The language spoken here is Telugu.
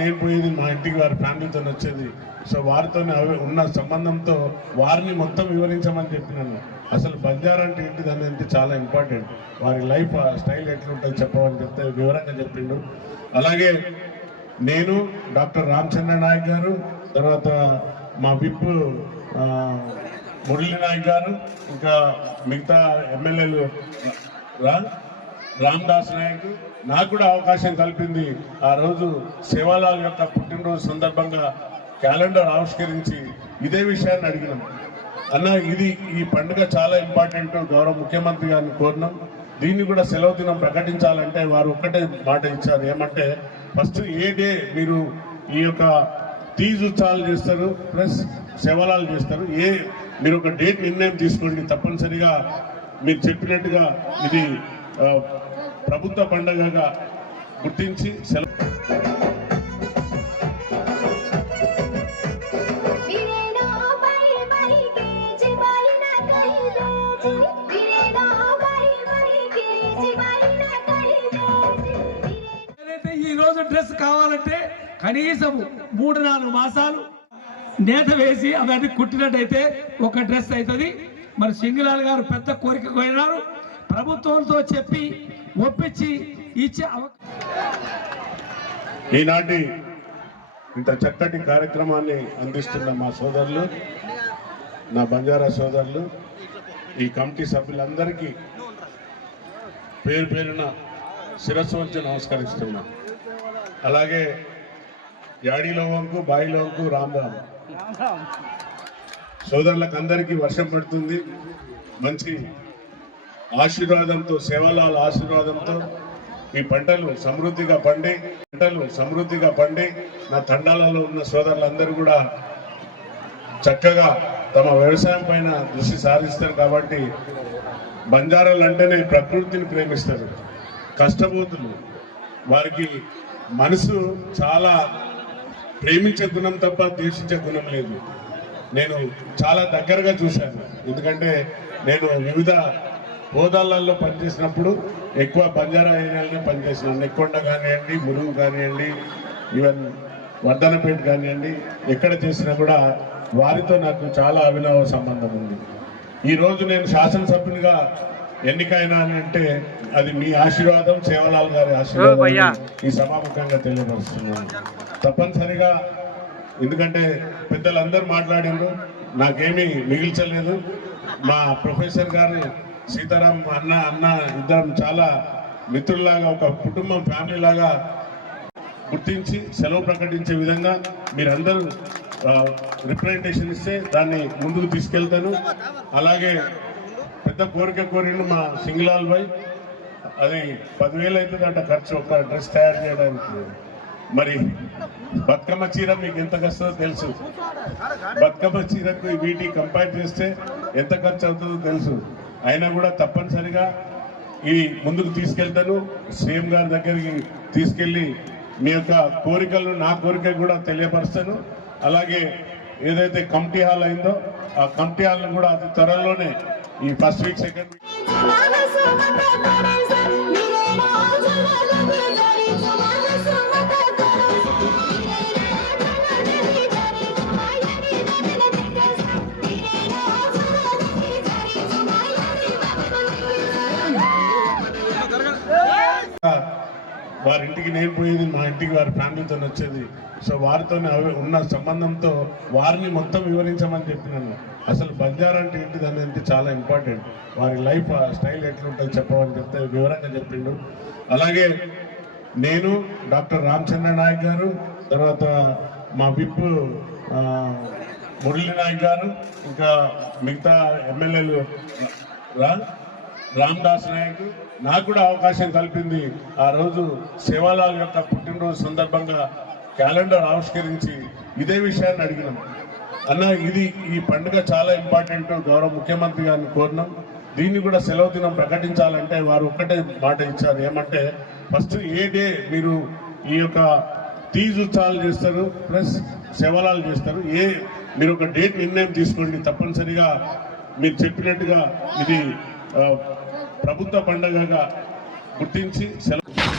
నేను పోయేది మా ఇంటికి వారి ఫ్యామిలీతో వచ్చేది. సో వారితోనే ఉన్న సంబంధంతో వారిని మొత్తం వివరించమని చెప్పినాను. అసలు బంజారా అంటే ఏంటిది అనేది చాలా ఇంపార్టెంట్. వారి లైఫ్ స్టైల్ ఎట్లుంటుంది చెప్పమని చెప్తే వివరంగా చెప్పిండు. అలాగే నేను డాక్టర్ రామచంద్ర నాయక్ గారు తర్వాత మా విప్ మురళీ నాయక్ గారు ఇంకా మిగతా ఎమ్మెల్యేలు రా రామదాస్ నాయక్ నాకు కూడా అవకాశం కల్పింది. ఆ రోజు సేవాలాల్ యొక్క పుట్టినరోజు సందర్భంగా క్యాలెండర్ ఆవిష్కరించి ఇదే విషయాన్ని అడిగినాం. అన్న ఇది ఈ పండుగ చాలా ఇంపార్టెంట్ గౌరవ ముఖ్యమంత్రి గారిని కోరినాం. దీన్ని కూడా సెలవు దినం ప్రకటించాలంటే వారు ఒక్కటే మాట ఇచ్చారు. ఏమంటే ఫస్ట్ ఏ డే మీరు ఈ యొక్క తీజ్ ఉత్సవాలు చేస్తారు ప్లస్ సేవలాలు చేస్తారు ఏ మీరు ఒక డేట్ నిర్ణయం తీసుకోండి తప్పనిసరిగా. మీరు చెప్పినట్టుగా ఇది ప్రభుత్వ పండుగగా గుర్తించి సెలవు డ్రెస్ కావాలంటే కనీసం మూడు నాలుగు మాసాలు నేత వేసి అవన్నీ కుట్టినట్టయితే ఒక డ్రెస్ అవుతుంది. మరి సింగిలాల్ గారు పెద్ద కోరిక పోయినారు ప్రభుత్వంతో చెప్పి ఒప్పించి ఇచ్చే అవకాశం ఈనాటి ఇంత చక్కటి కార్యక్రమాన్ని అందిస్తున్న మా సోదరులు నా బంజారా సోదరులు ఈ కమిటీ సభ్యులందరికీ పేరు పేరున శిరస్సు వంచి నమస్కరిస్తున్నా. అలాగే యాడిలో వంకు బాయిలో వంకు రామ్ రామ్. సోదరులకు అందరికీ వర్షం పడుతుంది. మంచి ఆశీర్వాదంతో సేవలాల ఆశీర్వాదంతో ఈ పంటలు సమృద్ధిగా పండి పంటలు సమృద్ధిగా పండి నా తండాలలో ఉన్న సోదరులందరూ కూడా చక్కగా తమ వ్యవసాయం పైన దృష్టి సారిస్తారు కాబట్టి బంజారాలు అంటేనే ప్రకృతిని ప్రేమిస్తారు. కష్టపోతులు వారికి మనసు చాలా ప్రేమించే గుణం తప్ప ద్వేషించే గుణం లేదు. నేను చాలా దగ్గరగా చూశాను. ఎందుకంటే నేను వివిధ హోదాలలో పనిచేసినప్పుడు ఎక్కువ బంజారా ఏరియాలోనే పనిచేసినాను నెక్కొండ కానివ్వండి ములుగు కానివ్వండి ఈవెన్ వర్ధనపేట కానివ్వండి ఎక్కడ చేసినా కూడా వారితో నాకు చాలా అవినవ సంబంధం ఉంది. ఈ రోజు నేను శాసనసభ్యునిగా ఎన్నికైనా అని అంటే అది మీ ఆశీర్వాదం సేవలాల్ గారి ఆశీర్వాదం ఈ సభాముఖంగా తెలియపరుస్తున్నాను. తప్పనిసరిగా ఎందుకంటే పెద్దలందరూ మాట్లాడిండ్రు నాకేమీ మిగిల్చలేదు. మా ప్రొఫెసర్ గారు సీతారాం అన్న అన్న ఇద్దరం చాలా మిత్రుల్లాగా ఒక కుటుంబం ఫ్యామిలీ లాగా గుర్తించి సెలవు ప్రకటించే విధంగా మీరందరూ రిప్రజెంటేషన్ ఇస్తే దాన్ని ముందుకు తీసుకెళ్తాను. అలాగే పెద్ద కోరిక కోరిండు మా సింగిలాల్ బాయ్. అది పదివేలు అవుతుందంట ఖర్చు ఒక డ్రెస్ తయారు చేయడానికి. మరి బతుకమ్మ చీర మీకు ఎంత వస్తుందో తెలుసు. బతుకమ్మ చీరకు వీటి కంపేర్ చేస్తే ఎంత ఖర్చు అవుతుందో తెలుసు. అయినా కూడా తప్పనిసరిగా ఈ ముందుకు తీసుకెళ్తాను. సీఎం గారి దగ్గరికి తీసుకెళ్ళి మీ యొక్క కోరికలు నా కోరిక కూడా తెలియపరుస్తాను. అలాగే ఏదైతే కమిటీ హాల్ అయిందో ఆ కమిటీ హాల్ను కూడా అతి త్వరలోనే ఈ ఫస్ట్ వీక్ సెకండ్ వీక్ వారి ఇంటికి నేను పోయేది మా ఇంటికి వారి ఫ్యామిలీతో వచ్చేది. సో వారితో ఉన్న సంబంధంతో వారిని మొత్తం వివరించమని చెప్పినాను. అసలు బంజారా అంటే ఏంటిది అనేది చాలా ఇంపార్టెంట్. వారి లైఫ్ స్టైల్ ఎట్లుంటుందో చెప్పమని చెప్తే వివరంగా చెప్పిండు. అలాగే నేను డాక్టర్ రామచంద్ర నాయక్ గారు తర్వాత మా విప్ మురళీ నాయక్ గారు ఇంకా మిగతా ఎమ్మెల్యేలు రా? రామ్దాస్ నాయక్ నాకు కూడా అవకాశం కల్పింది. ఆ రోజు సేవాలాల్ యొక్క పుట్టినరోజు సందర్భంగా క్యాలెండర్ ఆవిష్కరించి ఇదే విషయాన్ని అడిగినాం. అన్న ఇది ఈ పండుగ చాలా ఇంపార్టెంట్ గౌరవ ముఖ్యమంత్రి గారిని కోరినాం. దీన్ని కూడా సెలవు దినం ప్రకటించాలంటే వారు ఒక్కటే మాట ఇచ్చారు. ఏమంటే ఫస్ట్ ఏ డే మీరు ఈ యొక్క తీజ్ ఉత్సవాలు చేస్తారు ప్లస్ సేవలాలు చేస్తారు ఏ మీరు ఒక డేట్ నిర్ణయం తీసుకోండి తప్పనిసరిగా. మీరు చెప్పినట్టుగా ఇది ప్రభుత్వ పండుగగా గుర్తించి సెలవు